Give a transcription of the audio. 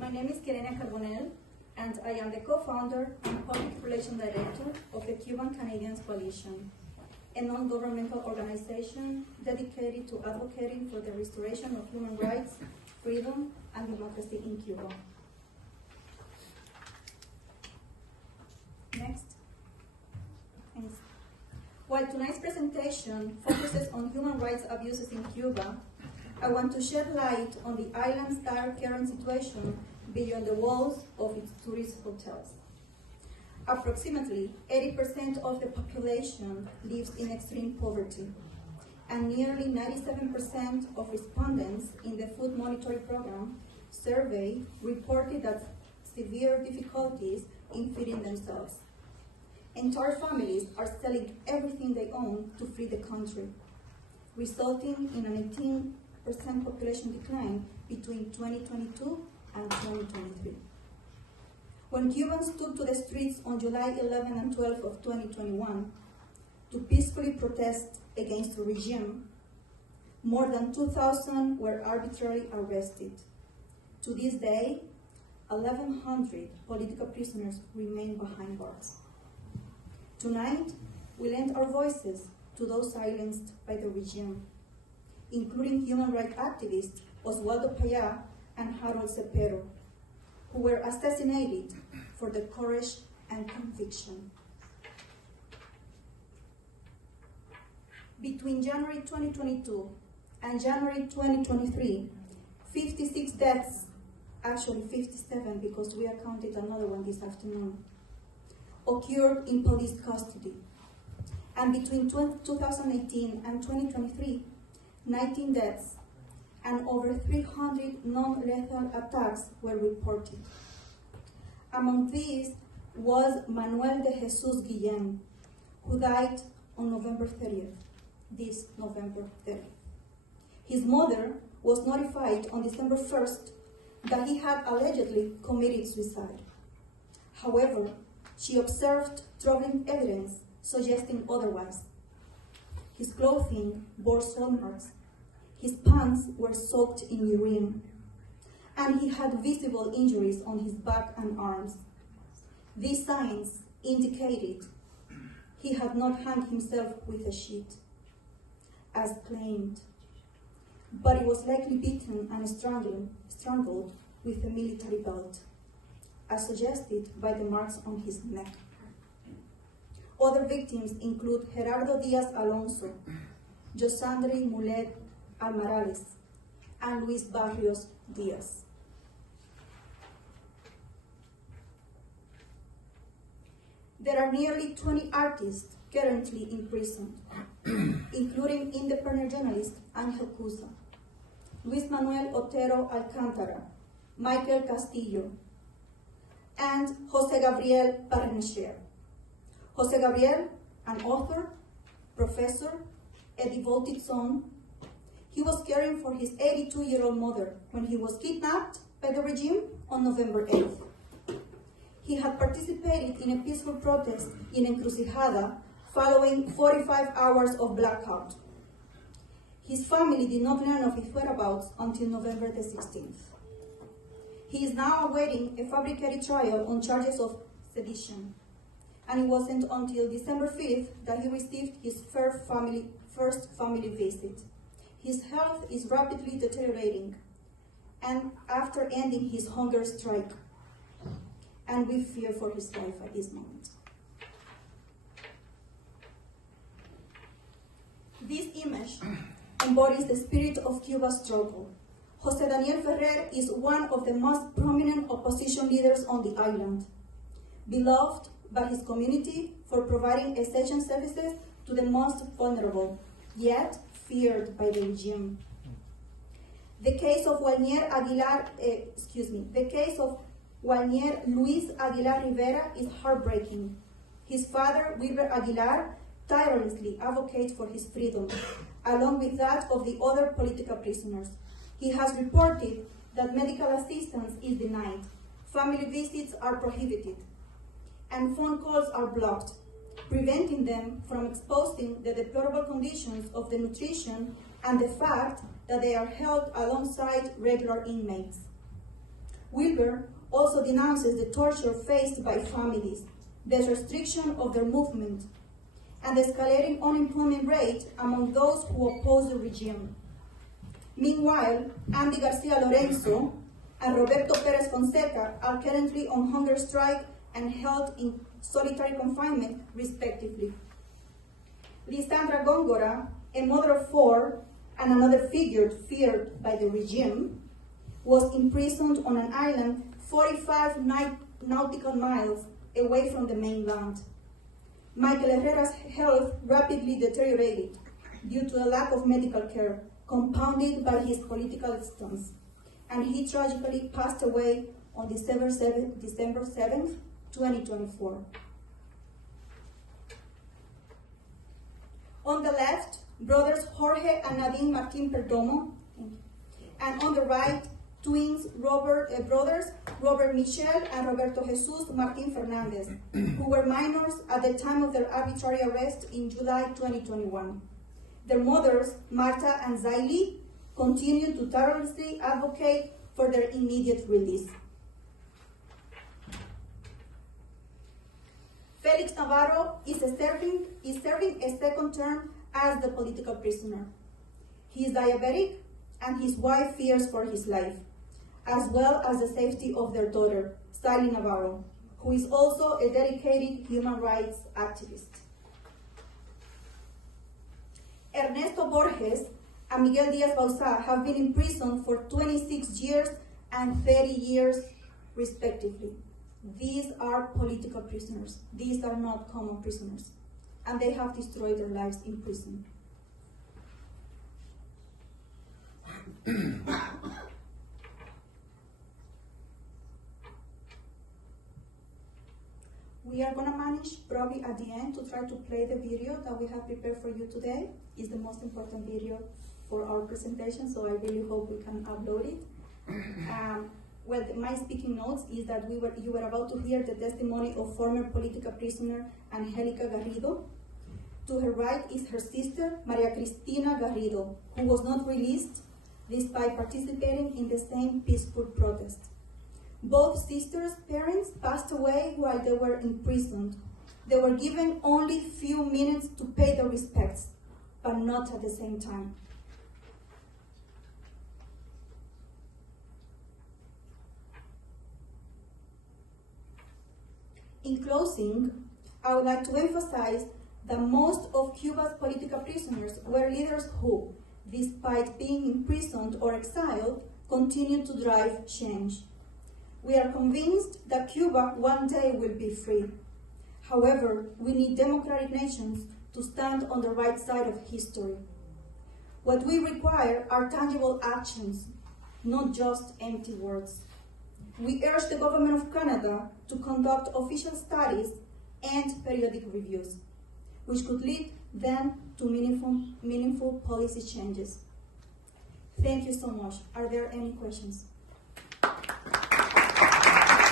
My name is Kirenia Carbonell, and I am the co-founder and public relations director of the Cuban-Canadians Coalition, a non-governmental organization dedicated to advocating for the restoration of human rights, freedom, and democracy in Cuba. Next. Thanks. While tonight's presentation focuses on human rights abuses in Cuba, I want to shed light on the island's dire current situation beyond the walls of its tourist hotels. Approximately 80% of the population lives in extreme poverty, and nearly 97% of respondents in the food monitoring program survey reported that severe difficulties in feeding themselves. Entire families are selling everything they own to flee the country, resulting in an 18% population decline between 2022 and 2023. When Cubans took to the streets on July 11 and 12 of 2021 to peacefully protest against the regime, more than 2,000 were arbitrarily arrested. To this day, 1,100 political prisoners remain behind bars. Tonight, we lend our voices to those silenced by the regime, including human rights activists Oswaldo Payá and Harold Cepero, who were assassinated for their courage and conviction. Between January 2022 and January 2023, 56 deaths, actually 57 because we have counted another one this afternoon, occurred in police custody. And between 2018 and 2023, 19 deaths and over 300 non-lethal attacks were reported. Among these was Manuel de Jesus Guillén, who died on November 30th, this November 30th. His mother was notified on December 1st that he had allegedly committed suicide. However, she observed troubling evidence suggesting otherwise. His clothing bore salt marks, his pants were soaked in urine, and he had visible injuries on his back and arms. These signs indicated he had not hung himself with a sheet, as claimed, but he was likely beaten and strangled with a military belt, as suggested by the marks on his neck. Other victims include Gerardo Díaz Alonso, Josandri Mulet Almarales, and Luis Barrios Diaz. There are nearly 20 artists currently in prison, including independent journalist Angel Cusa, Luis Manuel Otero Alcántara, Michael Castillo, and Jose Gabriel Barrenechea. Jose Gabriel, an author, professor, a devoted son, he was caring for his 82-year-old mother when he was kidnapped by the regime on November 8th. He had participated in a peaceful protest in Encrucijada following 45 hours of blackout. His family did not learn of his whereabouts until November the 16th. He is now awaiting a fabricated trial on charges of sedition, and it wasn't until December 5th that he received his first family visit. His health is rapidly deteriorating, and after ending his hunger strike, and we fear for his life at this moment. This image embodies the spirit of Cuba's struggle. Jose Daniel Ferrer is one of the most prominent opposition leaders on the island, beloved by his community for providing essential services to the most vulnerable, yet feared by the regime. The case of Walnier Luis Aguilar Rivera is heartbreaking. His father, Wilber Aguilar, tirelessly advocates for his freedom, along with that of the other political prisoners. He has reported that medical assistance is denied, family visits are prohibited, and phone calls are blocked, preventing them from exposing the deplorable conditions of the nutrition and the fact that they are held alongside regular inmates. Wilber also denounces the torture faced by families, the restriction of their movement, and the escalating unemployment rate among those who oppose the regime. Meanwhile, Andy Garcia Lorenzo and Roberto Perez Fonseca are currently on hunger strike and held in solitary confinement, respectively. Lisandra Góngora, a mother of 4 and another figure feared by the regime, was imprisoned on an island 45 nautical miles away from the mainland. Michael Herrera's health rapidly deteriorated due to a lack of medical care, compounded by his political stance, and he tragically passed away on December 7th, 2024. On the left, brothers Jorge and Nadine Martín Perdomo, and on the right, twins brothers Robert Michel and Roberto Jesus Martín Fernández, who were minors at the time of their arbitrary arrest in July 2021. Their mothers, Marta and Zaili, continue to tirelessly advocate for their immediate release. Felix Navarro is serving a second term as the political prisoner. He is diabetic, and his wife fears for his life, as well as the safety of their daughter, Sally Navarro, who is also a dedicated human rights activist. Ernesto Borges and Miguel Díaz-Bauzá have been in prison for 26 years and 30 years, respectively. These are political prisoners. These are not common prisoners. And they have destroyed their lives in prison. We are going to manage probably at the end to try to play the video that we have prepared for you today. It's the most important video for our presentation, so I really hope we can upload it. Well, my speaking notes is that you were about to hear the testimony of former political prisoner Angélica Garrido. To her right is her sister, Maria Cristina Garrido, who was not released despite participating in the same peaceful protest. Both sisters' parents passed away while they were imprisoned. They were given only few minutes to pay their respects, but not at the same time. In closing, I would like to emphasize that most of Cuba's political prisoners were leaders who, despite being imprisoned or exiled, continued to drive change. We are convinced that Cuba one day will be free. However, we need democratic nations to stand on the right side of history. What we require are tangible actions, not just empty words. We urge the Government of Canada to conduct official studies and periodic reviews, which could lead then to meaningful policy changes. Thank you so much. Are there any questions?